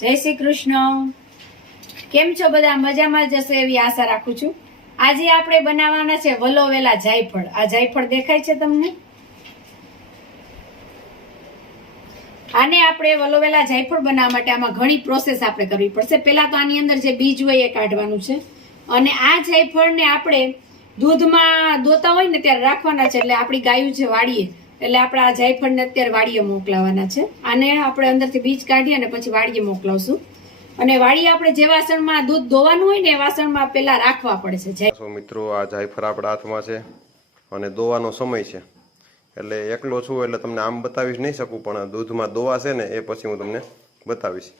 જય શ્રી કૃષ્ણ. કેમ છો બધા? મજામાં જશો એવી આશા રાખું છું. આજે આપણે બનાવવાના છે વલોવેલા જાયફળ. આ જાયફળ દેખાય છે તમને? આને આપણે વલોવેલા જાયફળ બનાવવા માટે આમાં ઘણી પ્રોસેસ આપણે કરવી પડશે. પહેલા તો આની અંદર જે બીજ હોય એ કાઢવાનું છે. અને આ જાયફળને આપણે દૂધમાં દોતા હોય ને ત્યારે રાખવાના છે, એટલે આપણી ગાયું છે વાડીએ એટલે આપણે આ જાયફળને અત્યારે વાડીએ મોકલાવાના છે. આને આપણે અંદરથી બીજ કાઢી અને પછી વાડીએ મોકલાવશું. અને વાડીએ આપણે જે વાસણમાં દૂધ ધોવાનું હોય ને એ વાસણમાં પેલા રાખવા પડે છે. મિત્રો, આ જાયફળ આપણા હાથમાં છે અને દોવાનો સમય છે. એટલે એકલો છું એટલે તમને આમ બતાવીશ નહીં શકું, પણ દૂધમાં દોવા છે ને એ પછી હું તમને બતાવીશ.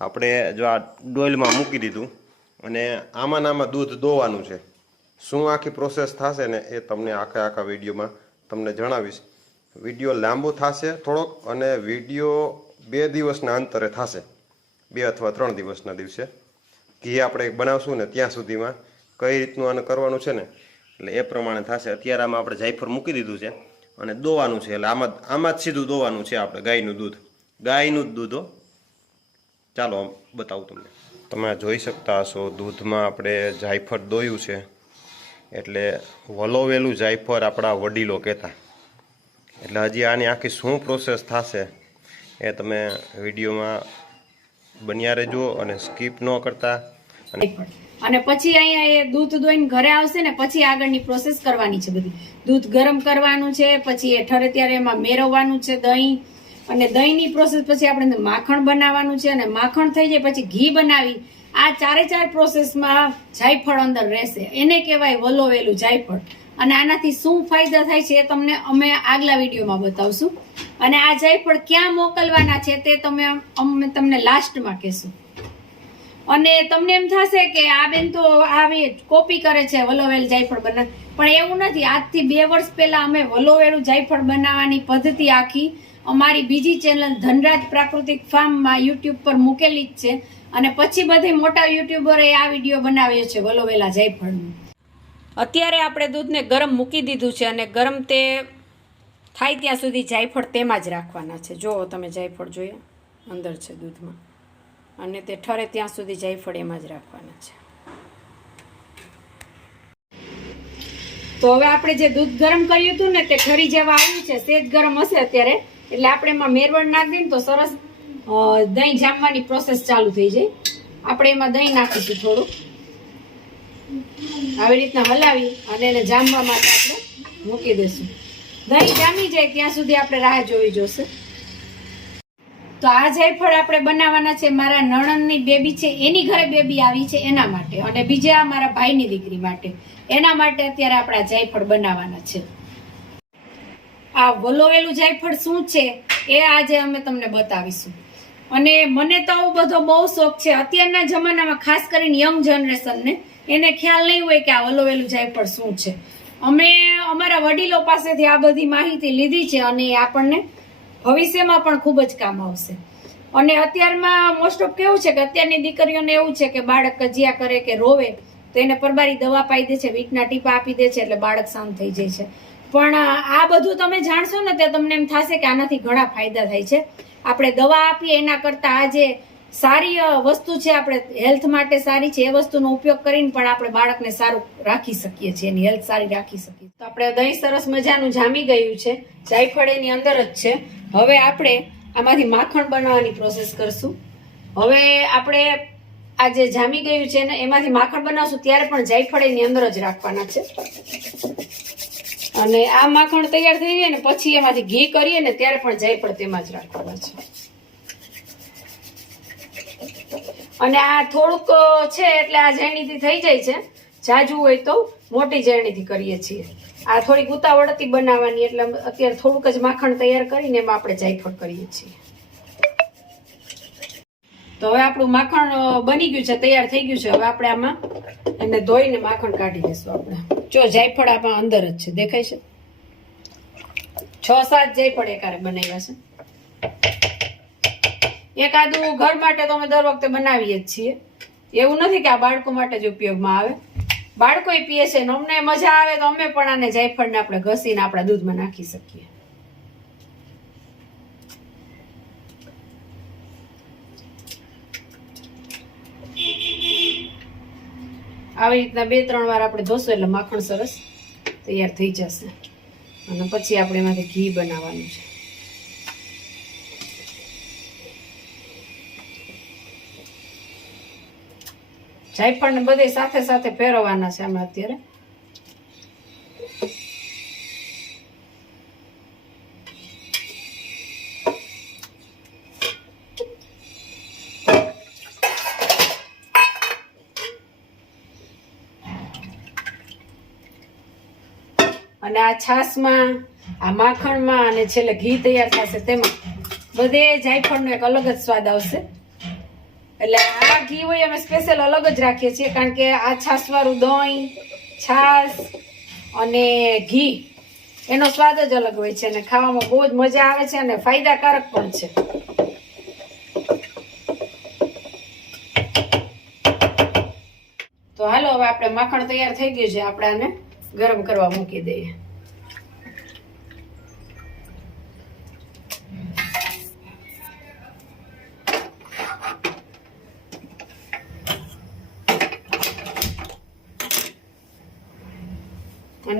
આપણે જો આ ડોઇલમાં મૂકી દીધું અને આમાં આમાં દૂધ દોવાનું છે. શું આખી પ્રોસેસ થશે ને એ તમને આખા આખા વિડીયોમાં તમને જણાવીશ. વીડિયો લાંબો થશે થોડોક અને વીડિયો બે દિવસના અંતરે થશે. બે અથવા ત્રણ દિવસના દિવસે. ઘી આપણે બનાવશું ને ત્યાં સુધીમાં કઈ રીતનું આને કરવાનું છે ને? એટલે એ પ્રમાણે થશે. અત્યારે આમાં આપણે જાયફળ મૂકી દીધું છે અને દોવાનું છે. એટલે આમાં આમાં જ સીધું દોવાનું છે આપણે ગાયનું દૂધ. ગાયનું જ દૂધ ચાલો બતાવું તમને. તમે જોઈ શકતા હશો, દૂધમાં આપણે જાયફળ દોયું છે. એટલે વલોવેલું જાયફળ આપણા વડીલો કહેતા. એટલે હજી આની આખી શું પ્રોસેસ થશે એ તમે વિડીયોમાં બન્યા રહેજો અને સ્કીપ ન કરતા. અને પછી અહીંયા એ દૂધ દોઈને ઘરે આવશે ને પછી આગળની પ્રોસેસ કરવાની છે બધી. દૂધ ગરમ કરવાનું છે, પછી એ ઠરે ત્યારે એમાં મેળવવાનું છે દહીં. અને દહીંની પ્રોસેસ પછી આપણે માખણ બનાવવાનું છે અને માખણ થઈ જાય પછી ઘી બનાવી. આ ચારે ચાર પ્રોસેસમાં જાયફળ અંદર રહેશે. એને કહેવાય વલોવેલું જાયફળ. અને આનાથી શું ફાયદા થાય છે એ તમને અમે આગલા વિડીયોમાં બતાવશું. અને આ જાયફળ ક્યાં મોકલવાના છે તે તમે અમે તમને લાસ્ટમાં કહેશું. અને તમને એમ થશે કે આ બેન તો આવી કોપી કરે છે, વલોવેલ જાયફળ બના પણ એવું નથી. આજથી બે વર્ષ પહેલા અમે વલોવેલું જાયફળ બનાવવાની પદ્ધતિ આખી અમારી બીજી ચેનલ ધનરાજ પ્રાકૃતિક ફાર્મમાં યુટ્યુબ પર મૂકેલી જ છે. અને પછી બધી મોટા યુટ્યુબરે આ વીડિયો બનાવ્યો છે વલોવેલા જાયફળનું. અત્યારે આપણે દૂધને ગરમ મૂકી દીધું છે અને ગરમ તે થાય ત્યાં સુધી જાયફળ તેમાં જ રાખવાના છે. જુઓ તમે જાયફળ જોઈએ. અંદર છે દૂધમાં. અને તે ઠરે ત્યાં સુધી જાયફળ એમાં જ રાખવાના છે. તો હવે આપણે જે દૂધ ગરમ કર્યું હતું ને તે ઠરી જેવા આવ્યું છે. તે જ ગરમ હશે અત્યારે. એટલે આપણે એમાં મેરવણ નાખી દઈએ તો સરસ દહીં જામવાની પ્રોસેસ ચાલુ થઈ જાય. આપણે એમાં દહીં નાખીશું થોડું. આવી રીતના હલાવી અને એને જામવા માટે આપણે મૂકી દઈશું. દહીં જામી જાય ત્યાં સુધી આપણે રાહ જોવી જોશે. તો આ જાયફળ આપણે બનાવવાના છે, મારા નણંદની બેબી છે, એની ઘરે બેબી આવી છે એના માટે અને બીજા મારા ભાઈની દીકરી માટે. એના માટે અત્યારે આપણે આ જાયફળ બનાવવાના છે. આ વલોવેલું જાયફળ શું છે, એ આજે અમે તમને બતાવીશું. અને મને તો આવું બધો બહુ શોખ છે. અત્યારના જમાનામાં ખાસ કરીને યંગ જનરેશનને એને ખ્યાલ નહીં હોય કે આ વલોવેલું જાયફળ શું છે. અમે અમારા વડીલો પાસેથી આ બધી માહિતી લીધી છે અને એ આપણને ભવિષ્યમાં પણ ખૂબ જ કામ આવશે. અને અત્યારમાં મોસ્ટ ઓફ કેવું છે કે અત્યારની દીકરીઓને એવું છે કે બાળક કજિયા કરે કે રોવે, તો એને પરબારી દવા પાઈ દે છે, વીટના ટીપા આપી દે છે, એટલે બાળક શાંત થઈ જાય છે. પણ આ બધું તમે જાણશો ને તે તમને એમ થશે કે આનાથી ઘણા ફાયદા થાય છે. આપણે દવા આપીએ એના કરતાં આ જે સારી વસ્તુ છે આપણે હેલ્થ માટે સારી છે, એ વસ્તુનો ઉપયોગ કરીને પણ આપણે બાળકને સારું રાખી શકીએ છીએ, એની હેલ્થ સારી રાખી શકીએ તો આપણે દહીં સરસ મજાનું જામી ગયું છે જાયફળ એની અંદર જ છે. હવે આપણે આમાંથી માખણ બનાવવાની પ્રોસેસ કરશું. હવે આપણે આ જે જામી ગયું છે ને, એમાંથી માખણ બનાવશું, ત્યારે પણ જાયફળ એની અંદર જ રાખવાના છે. અને આ માખણ તૈયાર થઈ જાય ને, પછી એમાંથી ઘી કરીએ ને, ત્યારે પણ જાયફળ તેમાં જ રાખવાના છે. અને આ થોડુંક છે એટલે આ ઝેરણીથી થઈ જાય છે. જાજુ હોય તો મોટી ઝેરણીથી કરીએ છીએ. આ થોડીક ઉતાવળથી બનાવવાની, એટલે અત્યારે થોડુંક જ માખણ તૈયાર કરીને એમાં આપણે જાયફળ કરીએ છીએ. તો હવે આપણું માખણ બની ગયું છે, તૈયાર થઈ ગયું છે. હવે આપણે આમાં એને ધોઈને માખણ કાઢી લેશું આપણે. જો જાયફળ આમાં અંદર જ છે, દેખાય છે? છ સાત જયફળ એકારે બનાવ્યા છે. એકાદું ઘર માટે તો અમે દર વખતે બનાવીએ જ છીએ. એવું નથી કે આ બાળકો માટે જ ઉપયોગમાં આવે. બાળકો પીએ છે ને અમને મજા આવે તો અમે પણ આને જાયફળને આપણે ઘસીને આપણા દૂધમાં નાખી શકીએ. આવી રીતના બે ત્રણ વાર આપણે ધોશું એટલે માખણ સરસ તૈયાર થઈ જશે. અને પછી આપણે એમાંથી ઘી બનાવવાનું છે. જાયફળ ને બધે સાથે સાથે ફેરવવાના છે આમાં અત્યારે. અને આ છાશમાં, આ માખણમાં અને છેલ્લે ઘી તૈયાર થશે તેમાં બધે જાયફળનો એક અલગ જ સ્વાદ આવશે. એટલે આ ઘી હોય અમે સ્પેશિયલ અલગ જ રાખીએ છીએ, કારણ કે આ છાશવાળું દહીં, છાશ અને ઘી, એનો સ્વાદ જ અલગ હોય છે અને ખાવામાં બહુ જ મજા આવે છે અને ફાયદાકારક પણ છે. તો હાલો, હવે આપણે માખણ તૈયાર થઈ ગયું છે આપણે આને ગરમ કરવા મૂકી દઈએ.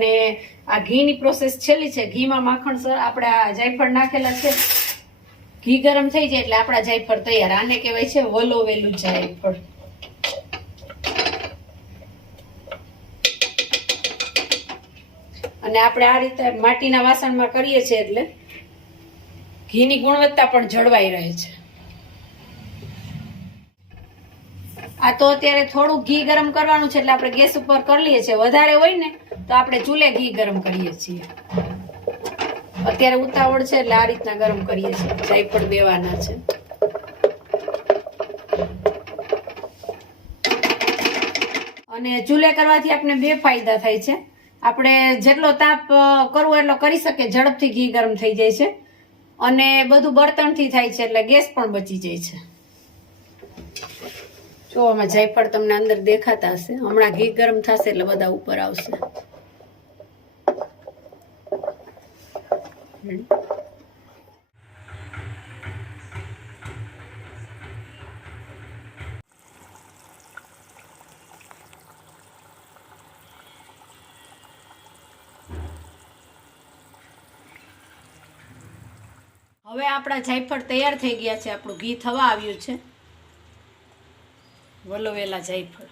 અને આ ઘીની પ્રોસેસ છેલ્લી છે. ઘીમાં માખણ સર આપણે આ જાયફળ નાખેલા છે. ઘી ગરમ થઈ જાય એટલે આપણા જાયફળ તૈયાર. આને કહેવાય છે વલોવેલું જાયફળ. અને આપણે આ રીતે માટીના વાસણમાં કરીએ છીએ એટલે ઘીની ગુણવત્તા પણ જળવાઈ રહે છે. આ તો અત્યારે થોડું ઘી ગરમ કરવાનું છે એટલે આપણે ગેસ ઉપર કરી લઈએ છીએ. વધારે હોય ને તો આપણે ચૂલે ઘી ગરમ કરીએ છીએ. અત્યારે ઉતાવળ છે એટલે આ રીતના ગરમ કરીએ છીએ. જાયફળ દેવાના છે. અને ચૂલે કરવાથી આપણે બે ફાયદા થાય છે. આપણે જેટલો તાપ કરવો એટલો કરી શકીએ, ઝડપથી ઘી ગરમ થઈ જાય છે. અને બધું બળતણથી થાય છે એટલે ગેસ પણ બચી જાય છે. જો આમાં જાયફળ તમને અંદર દેખાતા હશે. હમણાં ઘી ગરમ થશે એટલે બધા ઉપર આવશે. હવે આપણા જાયફળ તૈયાર થઈ ગયા છે. આપણું ઘી થવા આવ્યું છે. વલોવેલા જાયફળ.